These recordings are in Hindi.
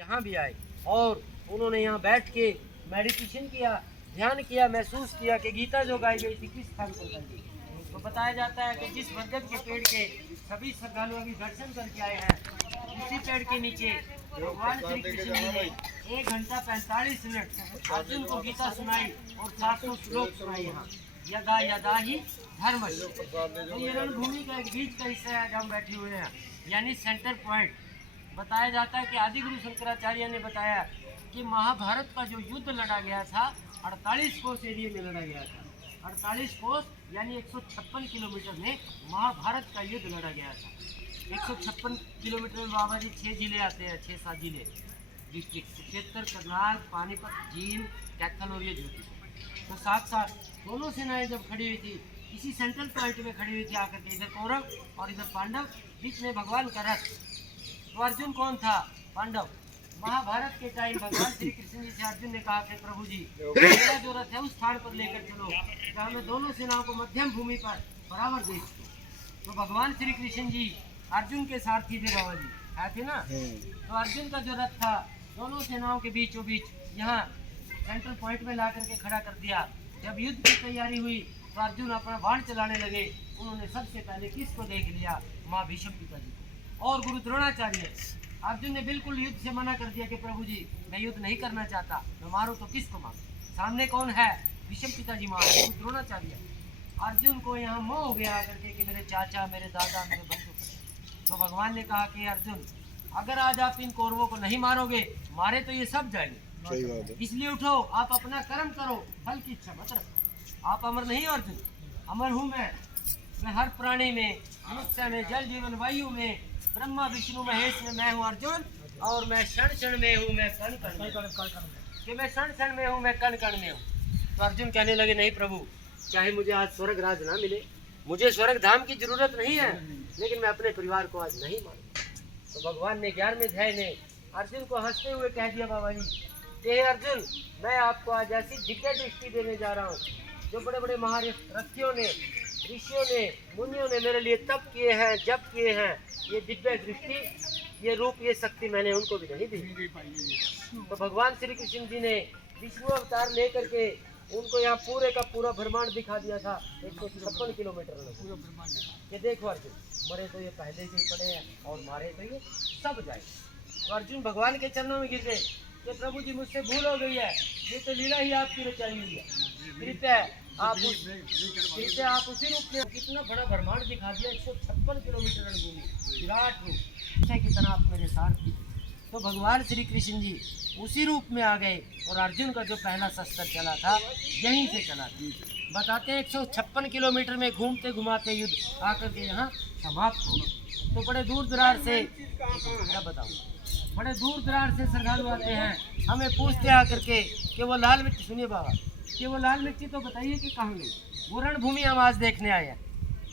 यहाँ भी आए और उन्होंने यहाँ बैठ के मेडिटेशन किया, ध्यान किया, महसूस किया कि गीता जो गाई गई थी किस स्थान पर गाई गई। तो बताया जाता है कि जिस बरगद के पेड़ के सभी श्रद्धालु अभी दर्शन करके आए हैं, उसी पेड़ के नीचे भगवान श्री कृष्ण जी ने 1 घंटा 45 मिनट अर्जुन को गीता सुनाई और 700 श्लोक सुनाई। यहाँ यदा यदा ही धर्म। तो ये रणभूमि का एक बीच का हिस्सा है जहाँ हम बैठे हुए हैं, यानी सेंटर पॉइंट। बताया जाता है कि आदि गुरु शंकराचार्य ने बताया कि महाभारत का जो युद्ध लड़ा गया था 48 कोस एरिया में लड़ा गया था। 48 कोस यानी 156 किलोमीटर में महाभारत का युद्ध लड़ा गया था। 156 किलोमीटर में बाबा जी 6 जिले आते हैं, 6-7 जिले डिस्ट्रिक्ट, कुरुक्षेत्र, करनाल, पानीपत, जींद, कैथल और ये ज्योति। तो साथ साथ दोनों सेनाएं जब खड़ी हुई थी, इसी सेंट्रल पॉइंट में खड़ी हुई थी आकर के, इधर कौरव और इधर पांडव, बीच में भगवान का रथ। तो अर्जुन कौन था? पांडव। महाभारत के टाइम भगवान श्री कृष्ण जी से अर्जुन ने कहा कि प्रभु जी मेरा जो रथ है उस स्थान पर लेकर चलो जहाँ मैं दोनों सेनाओं को मध्यम भूमि पर बराबर देख सकूं। तो भगवान श्री कृष्ण जी अर्जुन के सारथी थे, बाबा जी है थे ना। तो अर्जुन का जो रथ था दोनों सेनाओं के बीचों बीच यहाँ सेंट्रल पॉइंट में ला करके खड़ा कर दिया। जब युद्ध की तैयारी हुई तो अर्जुन अपना बाण चलाने लगे। उन्होंने सबसे पहले किसको देख लिया? माँ भीष्म पिताजी को और गुरु द्रोणाचार्य। अर्जुन ने बिल्कुल युद्ध से मना कर दिया कि प्रभु जी मैं युद्ध नहीं करना चाहता, मैं मारूं तो किसको मारूं? सामने कौन है? भीष्म पिताजी माँ है, गुरु द्रोणाचार्य। अर्जुन को यहाँ मोह हो गया आकर के कि मेरे चाचा, मेरे दादा, मेरे बंधु। तो भगवान ने कहा कि अर्जुन अगर आज आप इन कौरवों को नहीं मारोगे, मारे तो ये सब जाएंगे, इसलिए उठो, आप अपना कर्म करो, फल की इच्छा मत रखो। आप अमर नहीं हो अर्जुन, अमर हूँ मैं हर प्राणी में, मनुष्य में, जल जीवन वायु में, ब्रह्मा विष्णु महेश में मैं हूँ अर्जुन। और मैं क्षण क्षण में हूँ, मैं कण कण में कि मैं क्षण क्षण में हूँ, मैं कण कण में हूँ। तो अर्जुन कहने लगे नहीं प्रभु, चाहे मुझे आज स्वर्ग राज ना मिले, मुझे स्वर्ग धाम की जरूरत नहीं है, लेकिन मैं अपने परिवार को आज नहीं मारूंगा। तो भगवान ने 11वें अध्याय में अर्जुन को हंसते हुए कह दिया बाबा जी कि अर्जुन मैं आपको आज ऐसी दिव्य दृष्टि देने जा रहा हूँ जो बड़े बड़े महारथियों ने, ऋषियों ने, मुनियों ने मेरे लिए तप किए हैं, जप किए हैं। ये दिव्य दृष्टि, ये रूप, ये शक्ति मैंने उनको भी नहीं दी। तो भगवान श्री कृष्ण जी ने विष्णु अवतार लेकर के उनको यहाँ पूरे का पूरा ब्रह्मांड दिखा दिया था। 156 किलोमीटर में ये देखो अर्जुन, मरे तो ये पहले से ही पड़े हैं और मारे तो ये सब जाए। तो अर्जुन भगवान के चरणों में गिर गए कि प्रभु जी मुझसे भूल हो गई है, ये तो लीला ही आपकी रचाई हुई है, कृपया आप उसी रूप में कितना बड़ा ब्रह्मांड दिखा दिया। 156 किलोमीटर रणभूमि, विराट रूप से कितना आप मेरे साथ थी। तो भगवान श्री कृष्ण जी उसी रूप में आ गए और अर्जुन का जो पहला शस्त्र चला था यहीं से चला था। बताते हैं 156 किलोमीटर में घूमते घुमाते युद्ध आकर के यहाँ समाप्त हो। तो बड़े दूर दरार से, क्या बताऊँ, बड़े दूर दरार से श्रद्धालु आते हैं, हमें पूछते आकर के कि वो लाल मिट्टी, सुनिए बाबा, कि वो लाल मिट्टी तो बताइए कि कहाँ गई? वो रणभूमि हम आज देखने आए हैं।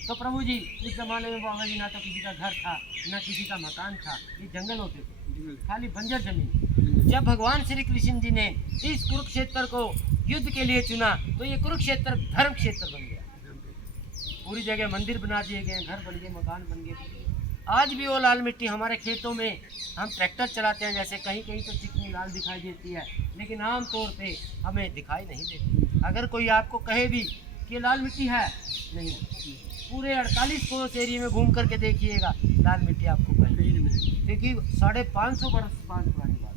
तो प्रभु जी उस जमाने में बाबा जी ना तो किसी का घर था, ना किसी का मकान था, ये जंगल होते थे, खाली बंजर जमीन। जब भगवान श्री कृष्ण जी ने इस कुरुक्षेत्र को युद्ध के लिए चुना तो ये कुरुक्षेत्र धर्म क्षेत्र बन गया। पूरी जगह मंदिर बना दिए गए, घर बन गए, मकान बन गए। आज भी वो लाल मिट्टी हमारे खेतों में हम ट्रैक्टर चलाते हैं, जैसे कहीं कहीं तो चिकनी लाल दिखाई देती है, लेकिन आम तौर पे हमें दिखाई नहीं देती। अगर कोई आपको कहे भी कि लाल मिट्टी है, नहीं, पूरे 48 कोस एरिया में घूम करके देखिएगा, लाल मिट्टी आपको कहीं नहीं मिलेगी, क्योंकि 550 वर्ष पुरानी बात।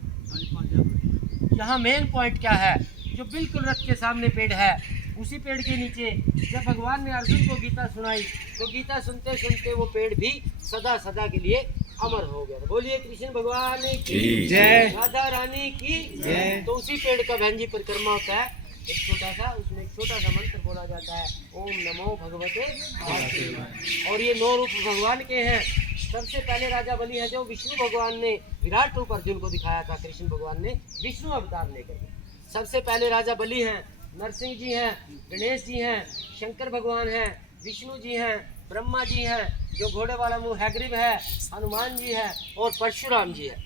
यहाँ मेन पॉइंट क्या है? जो बिल्कुल रथ के सामने पेड़ है, उसी पेड़ के नीचे जब भगवान ने अर्जुन को गीता सुनाई तो गीता सुनते सुनते वो पेड़ भी सदा सदा के लिए अमर हो गया। बोलिए कृष्ण भगवान की जय, राधा रानी की जय। तो उसी पेड़ का बहन जी परिक्रमा होता है, एक छोटा सा, उसमें एक छोटा सा मंत्र बोला जाता है, ओम नमो भगवते वासुदेवाय। और ये 9 रूप भगवान के हैं। सबसे पहले राजा बलि है जो विष्णु भगवान ने विराट रूप अर्जुन को दिखाया था, कृष्ण भगवान ने विष्णु अवतार लेकर। सबसे पहले राजा बलि हैं, नरसिंह जी हैं, गणेश जी हैं, शंकर भगवान हैं, विष्णु जी हैं, ब्रह्मा जी हैं, जो घोड़े वाला मुंह हैग्रीव है, हनुमान जी है और परशुराम जी है।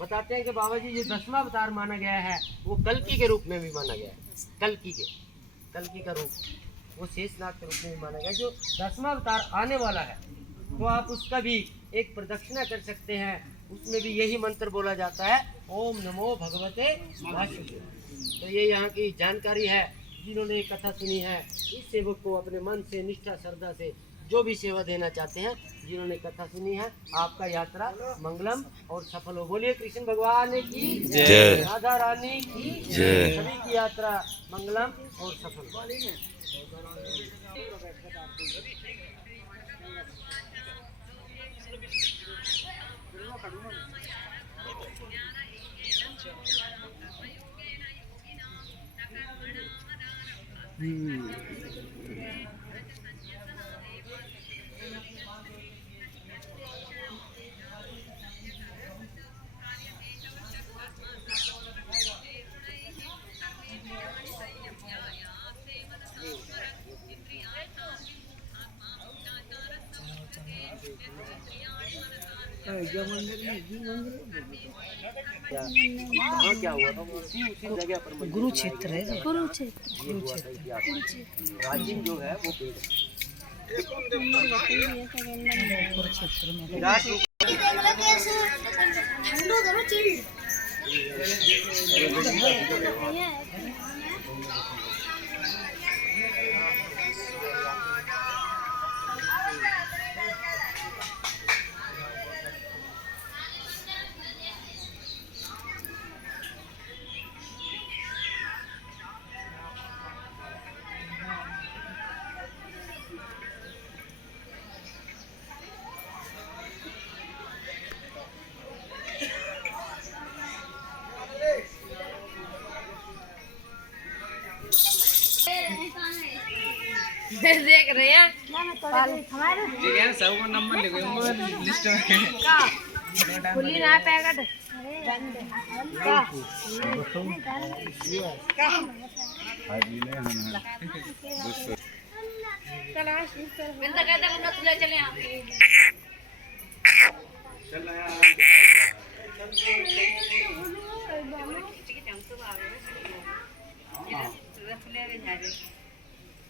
बताते हैं कि बाबा जी ये 10वां अवतार माना गया है, वो कल्कि के रूप में भी माना गया है। कल्कि का रूप वो शेषनाग के रूप में भी माना गया, जो 10वां अवतार आने वाला है। तो आप उसका भी एक प्रदक्षिणा कर सकते हैं, उसमें भी यही मंत्र बोला जाता है, ओम नमो भगवते वासुदेव। तो ये यहाँ की जानकारी है। जिन्होंने कथा सुनी है, इस सेवक को अपने मन से, निष्ठा, श्रद्धा से जो भी सेवा देना चाहते हैं, जिन्होंने कथा सुनी है, आपका यात्रा मंगलम और सफल हो। बोलिए कृष्ण भगवान की जय, राधा रानी की जय। सभी की यात्रा मंगलम और सफल हो। हाँ, क्या हुआ था? उसी जगह पर कुरुक्षेत्र है। राजीव जो है वो पेड़ कुरुक्षेत्र में देख रहे हैं सबको नंबर लिखो लिस्ट में खुली ना पैकेट चले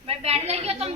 मैं बैठ जाइए तुम